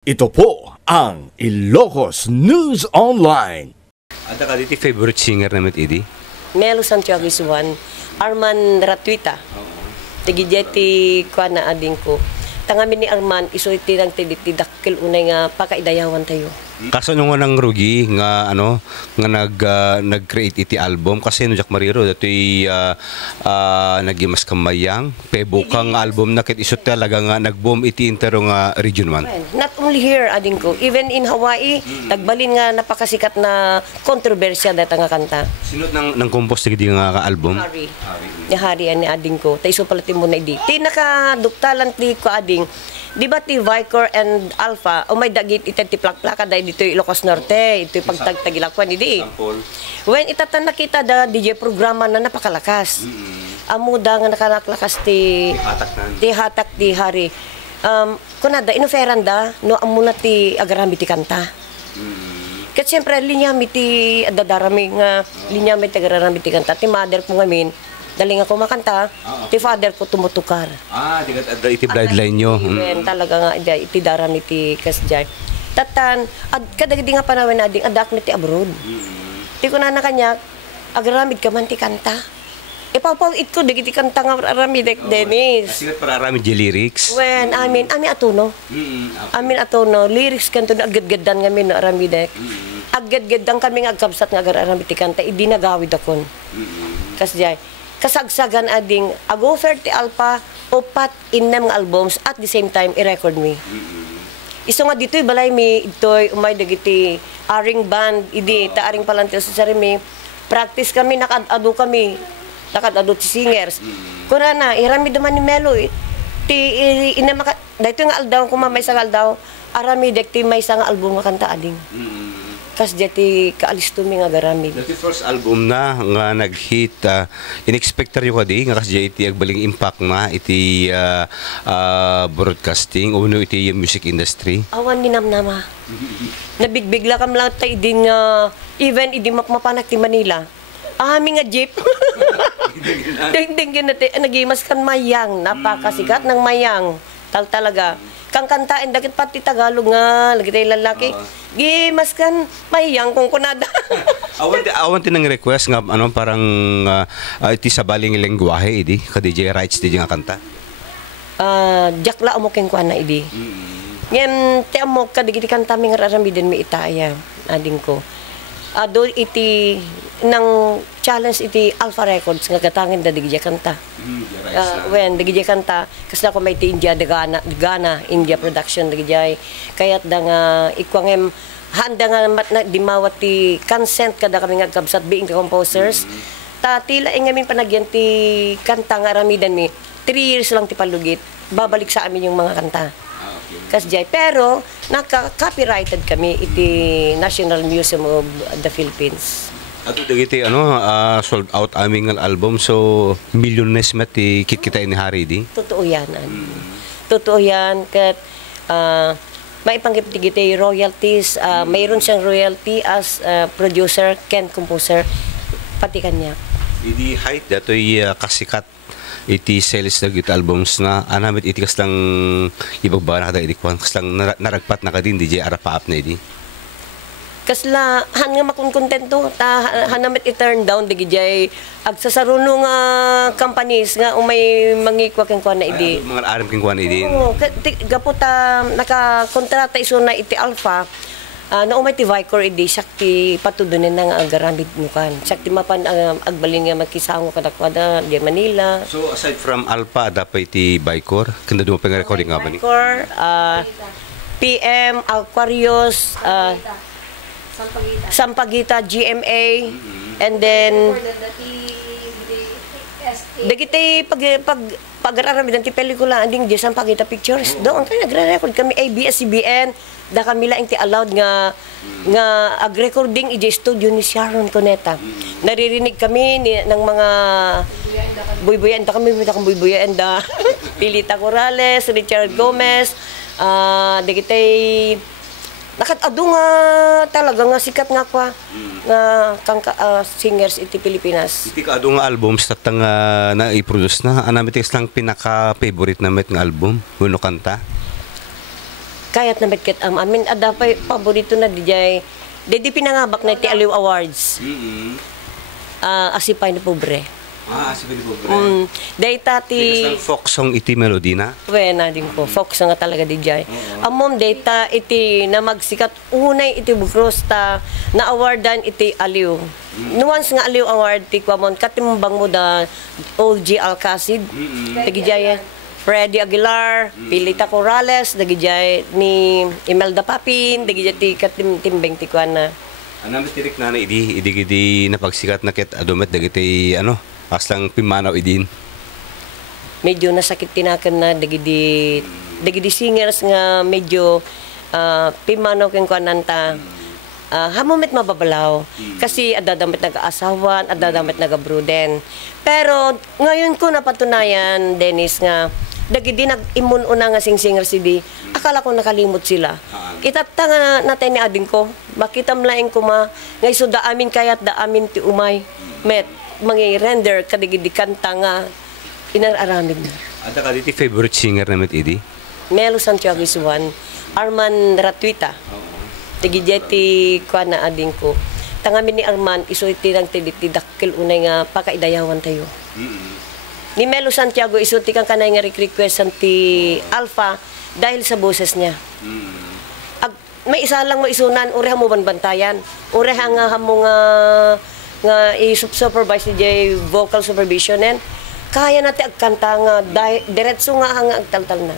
Ito po ang Ilocos News Online. Ada ka dito favorite singer naman, Idi? Melo Santiago is one. Arman Ratuita. Tigidjeti kwa na ading ko. Tangamin ni Arman, iso iti lang tidakil unay nga pakaidayawan tayo. Kaso nung nang rugi nga nag-create iti album kasi no Jack Mariro datoy nagimas kamayang pebo kang album na kit isot talaga nga nag-boom iti intero nga region 1. Well, not only here ading ko, even in Hawaii, nagbalin nga napakasikat na kontrobersya data nga kanta. Sino nang compose ti nga album? Hari. Ni Hari ani ading ko. Tay iso pala ti mo na idi. Ti nakaduktalan ti ko ading. Di ba ti Vicor and Alpha, o may dagit iti plak-plaka dahil dito Ilocos Norte, ito yung pagtagtagilakwan, hindi. When itatan nakita da DJ programa na napakalakas. Amuda nga nakalakas ti hatak ti Hari. Kunada, inoferan da, no amuna ti agarami ti kanta. Kasi siyempre, linya mi ti adadarami nga, linya mi ti agarami ti kanta. Ti mother ko ngamin, dali nga kumakanta, ti father ko tumutukar. Iti bloodline nyo. Talaga nga, iti darami ti kasjay. Tatan, kadagdi nga panawin na ding adak ni ti abroad. Ti ko na kanya, agaramid ka man ti kanta. Ipapaw it ko, digiti kanta nga aramid Dennis. Kasi para aramid di lyrics? When, amin atuno. Amin atuno, lyrics kanto na agad-gadan ngamin na aramid agad-gadan kami nga agkabsat nga aramid ti kanta, idinagawid akon. Kasjay. Kasagsagan ading agofer ti Alpha upat innem nga albums at the same time i-record me. Iso nga dito'y balay mi ito'y umay dagiti aring band idi ta aring palantil sa sarimi practice kami nakadado ti singers. Kuna na irami daman ni Melo ti ina maka dayto nga aldaw kumamay sa aldaw arami dekti may sa nga album nga kanta ading. Kas jati kaalis tumi nga garamid. Dati first album na nga nag-hit, in-expectar yung kadi nga kasi iti agbaling impact na iti broadcasting o no iti music industry. Awan ni namnama. Nabigbigla kam lang tayo din even idi mapanak ti Manila. Ami nga jeep. Ding nagimas kan mayang, napakasikat ng mayang. Talaga. Kang kantain dagit pati Tagalog nga lagi tayo lalaki. Gimas kan mayang kung kunada. awan tin ng request nga parang iti sabaling lengguwahe idi ka DJ rights DJ nga kanta. Jakla mo ken kuan na idi. Ngem ti amo kadigiti kanta mi nga raramiden mi itaya ading ko. Do iti nang challenge iti Alpha Records nga gatangin da digya kanta. When digya kanta kasi ako may ti India Ghana India production digya kayat da nga ikwangem handa nga dimawat ti consent kada kami nga kabsat being the composers. Ta tila ngamin panagyan ti kanta nga ramidan mi 3 years lang ti palugit babalik sa amin yung mga kanta. Kasjay pero naka-copyrighted kami iti National Museum of the Philippines. Ato dagiti sold out aming album so milliones mati kita ni Hari di. Totoo yan. Totoo yan kat maipanggip digiti royalties, mayroon siyang royalty as producer, ken composer pati kanya. Idi height datoy kasikat iti sales na iti albums na anamit iti kas lang ibagbaga na kada iti kwan kas lang naragpat na kadin DJ arapaap na iti kasla han nga makunkontento ta hanamit i-turn down digijay agsasaruno nga companies nga umay mangikwa ken kuan na idi mga aram ken kuan idi gaputa naka-kontrata iso na iti Alpha na umay ti Vicor idi sakti patudunen nga agaramid mo kan sakti mapan agbalin nga makisango kadakwada di Manila. So aside from Alpha dapat ti Vicor kanda dumo pang recording nga ba ni Vicor PM Aquarius Sampaguita GMA and then dagiti pag-aramidan ti pelikula anding di Sampaguita Pictures doon kay nagre-record kami ABS-CBN da kami lang ti allowed nga ag-recording iji studio ni Sharon Cuneta. Naririnig kami ng mga buybuyan da kami buybuyan da Pilita Corrales, Richard Gomez, dagiti nakatado nga talaga nga sikat nga kwa nga singers iti Pilipinas. Iti kaado nga albums tatang na i-produce na anamit lang pinaka-favorite namet nga album uno kanta. Kayat na metkit amin ada pa paborito na dijay. Dedi pinangabak na iti Aliw Awards. Asipay na pobre. Asipay na pobre. Data ti folk song iti melody na. Wena din po. Folk song nga talaga dijay. Amom data iti na magsikat unay iti Bugros ta na awardan iti Aliw. Nuance nga Aliw Award ti kwamon katimbang mo da Old G. Alcacid. Tagijay Freddy Aguilar, Pilita Corrales, dagijay ni Imelda Papin, dagijay ti katimbeng ti kuan na. Anam tirik na idi napagsikat na ket adumet dagiti aslang pimanaw idin. Medyo nasakit tinaken na dagidi singers nga medyo pimanaw ken kuan nanta. Hamomit mababalaw kasi adadamit nag-aasawan, adadamit nag-bruden. Pero ngayon ko napatunayan, Dennis, nga dagidi nag-imun una nga sing-singer si Di, akala ko nakalimot sila. Itatanga natin ni ading ko, makita mlaing ko nga iso da amin kayat da amin ti umay, met, mangi-render kadigidi kanta nga inararamid na. Ada ka diti favorite singer na met idi? Melo Santiago is one, Arman Ratuita. Tigijeti kuan na ading ko. Tangamin ni Arman iso iti lang tidakil unay nga pakaidayawan tayo. Ni Melo Santiago iso ti kang kanay nga request ti Alpha dahil sa boses niya. May isa lang mo isunan ureha mo banbantayan. Ureha nga mo nga i-supervise di vocal supervision kaya natin agkanta nga diretso nga hanga agtaltal na.